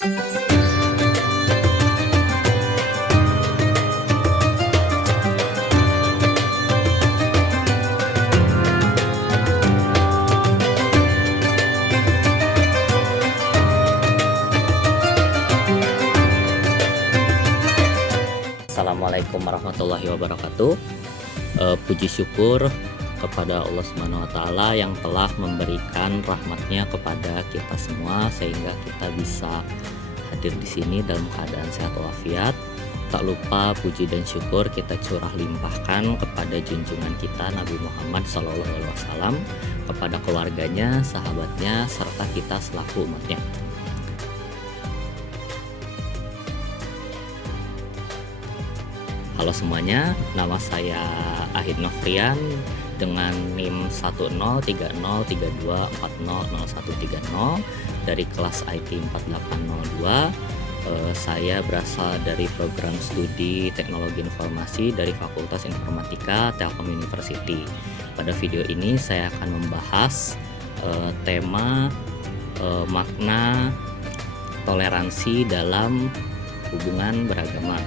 Assalamualaikum warahmatullahi wabarakatuh. Puji syukur kepada Allah Subhanahu wa Ta'ala yang telah memberikan rahmatnya kepada kita semua sehingga kita bisa hadir di sini dalam keadaan sehat walafiat. Tak lupa puji dan syukur kita curah limpahkan kepada junjungan kita Nabi Muhammad SAW, kepada keluarganya, sahabatnya, serta kita selaku umatnya. Halo semuanya, nama saya Ahid Nofrian dengan NIM 103032400130 dari kelas IT 4802. Saya berasal dari program studi Teknologi Informasi dari Fakultas Informatika Telkom University. Pada video ini saya akan membahas tema makna toleransi dalam hubungan beragama.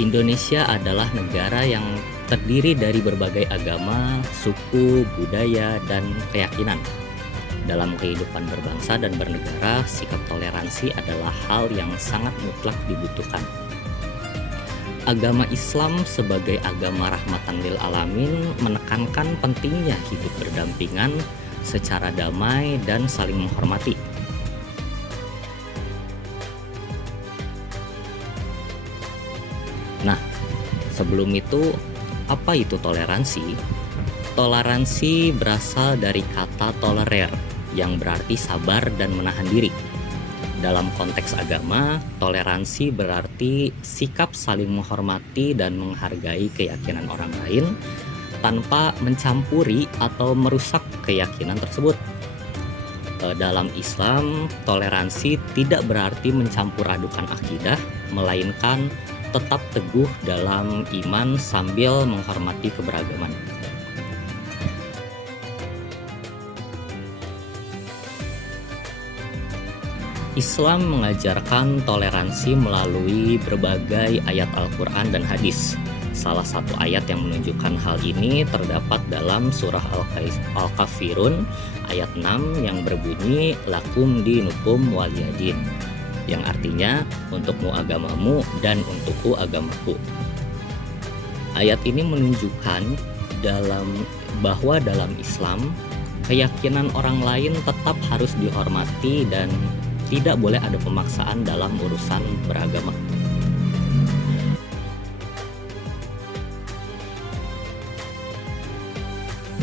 Indonesia adalah negara yang terdiri dari berbagai agama, suku, budaya, dan keyakinan. Dalam kehidupan berbangsa dan bernegara, sikap toleransi adalah hal yang sangat mutlak dibutuhkan. Agama Islam sebagai agama rahmatan lil alamin menekankan pentingnya hidup berdampingan secara damai dan saling menghormati. Nah, sebelum itu, apa itu toleransi? Toleransi berasal dari kata tolerer, yang berarti sabar dan menahan diri. Dalam konteks agama, toleransi berarti sikap saling menghormati dan menghargai keyakinan orang lain tanpa mencampuri atau merusak keyakinan tersebut. Dalam Islam, toleransi tidak berarti mencampur adukan akidah, melainkan tetap teguh dalam iman sambil menghormati keberagaman. Islam mengajarkan toleransi melalui berbagai ayat Al-Quran dan hadis. Salah satu ayat yang menunjukkan hal ini terdapat dalam surah Al-Kafirun ayat 6 yang berbunyi lakum dinukum waliyadin, yang artinya untukmu agamamu dan untukku agamaku. Ayat ini menunjukkan bahwa dalam Islam keyakinan orang lain tetap harus dihormati dan tidak boleh ada pemaksaan dalam urusan beragama.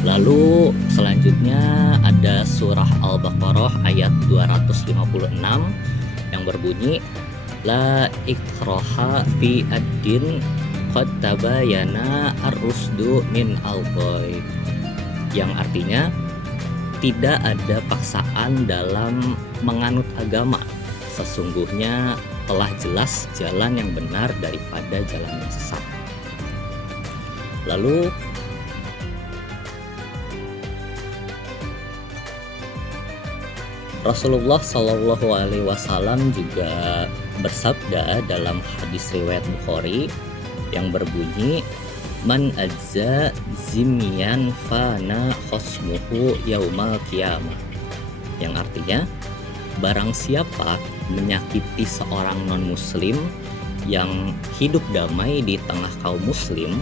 Lalu selanjutnya ada surah Al-Baqarah ayat 256 yang berbunyi la ikraha fi ad-din qad tabayyana ar-rusdu min al-ghayy, yang artinya tidak ada paksaan dalam menganut agama, sesungguhnya telah jelas jalan yang benar daripada jalan yang sesat. Lalu Rasulullah Shallallahu Alaihi Wasallam juga bersabda dalam hadis riwayat Bukhari yang berbunyi man azza zimian fana khosmuhu yaumal qiyamah, yang artinya barang siapa menyakiti seorang non muslim yang hidup damai di tengah kaum muslim,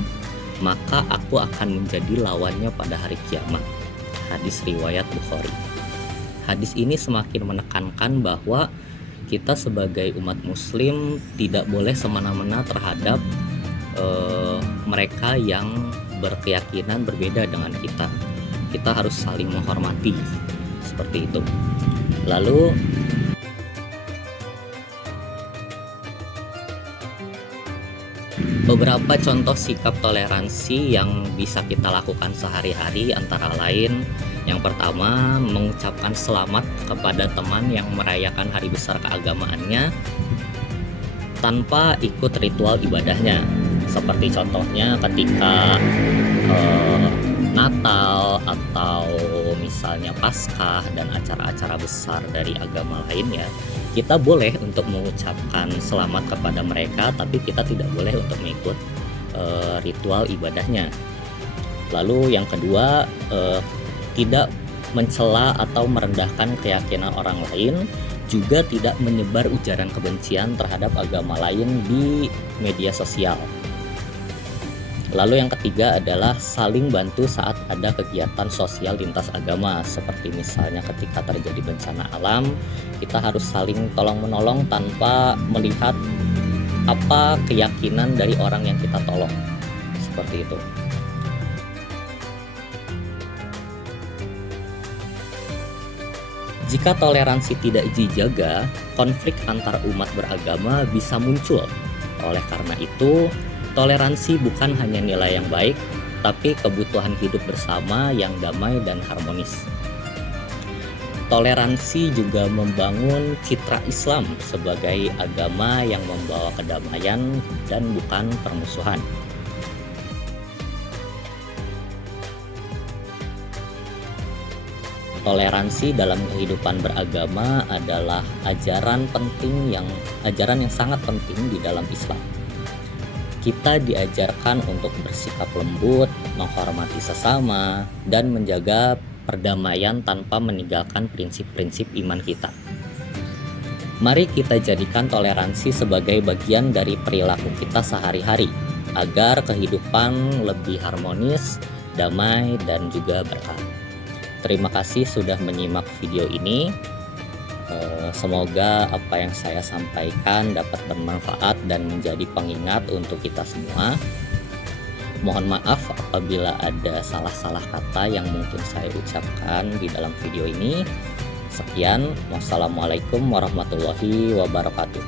maka aku akan menjadi lawannya pada hari kiamat. Hadis riwayat Bukhari. Hadis ini semakin menekankan bahwa kita sebagai umat muslim tidak boleh semena-mena terhadap mereka yang berkeyakinan berbeda dengan kita. Kita harus saling menghormati, seperti itu. Lalu beberapa contoh sikap toleransi yang bisa kita lakukan sehari-hari antara lain, yang pertama, mengucapkan selamat kepada teman yang merayakan hari besar keagamaannya tanpa ikut ritual ibadahnya. Seperti contohnya ketika Natal atau misalnya Paskah dan acara-acara besar dari agama lain ya, kita boleh untuk mengucapkan selamat kepada mereka, tapi kita tidak boleh untuk mengikut ritual ibadahnya. Lalu yang kedua, tidak mencela atau merendahkan keyakinan orang lain, juga tidak menyebar ujaran kebencian terhadap agama lain di media sosial. Lalu yang ketiga adalah saling bantu saat ada kegiatan sosial lintas agama, seperti misalnya ketika terjadi bencana alam, kita harus saling tolong-menolong tanpa melihat apa keyakinan dari orang yang kita tolong. Seperti itu. Jika toleransi tidak dijaga, konflik antar umat beragama bisa muncul. Oleh karena itu, toleransi bukan hanya nilai yang baik, tapi kebutuhan hidup bersama yang damai dan harmonis. Toleransi juga membangun citra Islam sebagai agama yang membawa kedamaian dan bukan permusuhan. Toleransi dalam kehidupan beragama adalah ajaran yang sangat penting di dalam Islam. Kita diajarkan untuk bersikap lembut, menghormati sesama, dan menjaga perdamaian tanpa meninggalkan prinsip-prinsip iman kita. Mari kita jadikan toleransi sebagai bagian dari perilaku kita sehari-hari, agar kehidupan lebih harmonis, damai, dan juga berkah. Terima kasih sudah menyimak video ini. Semoga apa yang saya sampaikan dapat bermanfaat dan menjadi pengingat untuk kita semua. Mohon maaf apabila ada salah-salah kata yang mungkin saya ucapkan di dalam video ini. Sekian, wassalamualaikum warahmatullahi wabarakatuh.